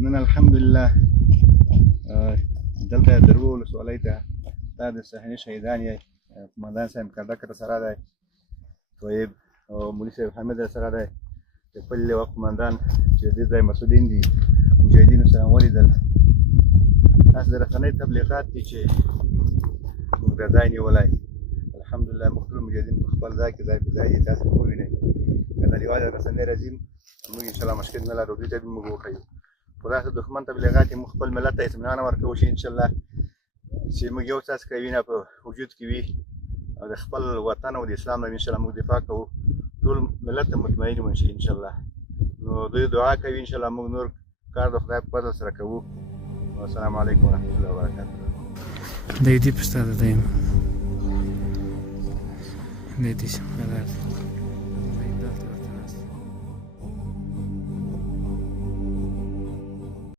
نن الحمدلله دلته درو ولسوالۍ ته دا د صحني شهیدان یې قمندان صاحب کردک سره دی، طیب او مولوي صاحب حامد سره دی، د پل لواء قمندان چې د دې ځای مسؤلین دي مجاهدینو سره ولیدل. تاسو د رسنۍ تبلیغات دي چې موږ دا ځای نیولی. الحمدلله موږ ټول مجاهدین په خپل ځای کې ځای په ځای دي، تاسو ووینئ. که نړیواله رسنۍ راځي موږ انشاءالله مشکل نه لرو، دوی ته موږ وښیو. خو داسې دښمن تبلیغات یې موږ خپل ملت ته اطمینان ورکوو چې انشاءالله چې موږ یو څاڅکی وینه په وجود کې وي او د خپل وطن او د اسلام نه انشاءالله موږ دفاع کوو، ټول ملت ته مطمئن وو انشاءالله. نو دوی دعا کوي انشاءالله موږ نور کار د خدای په فضل سره کوو. السلام علیکم ورحمة الله وبرکاته. Dei di per strada, dei. Dei di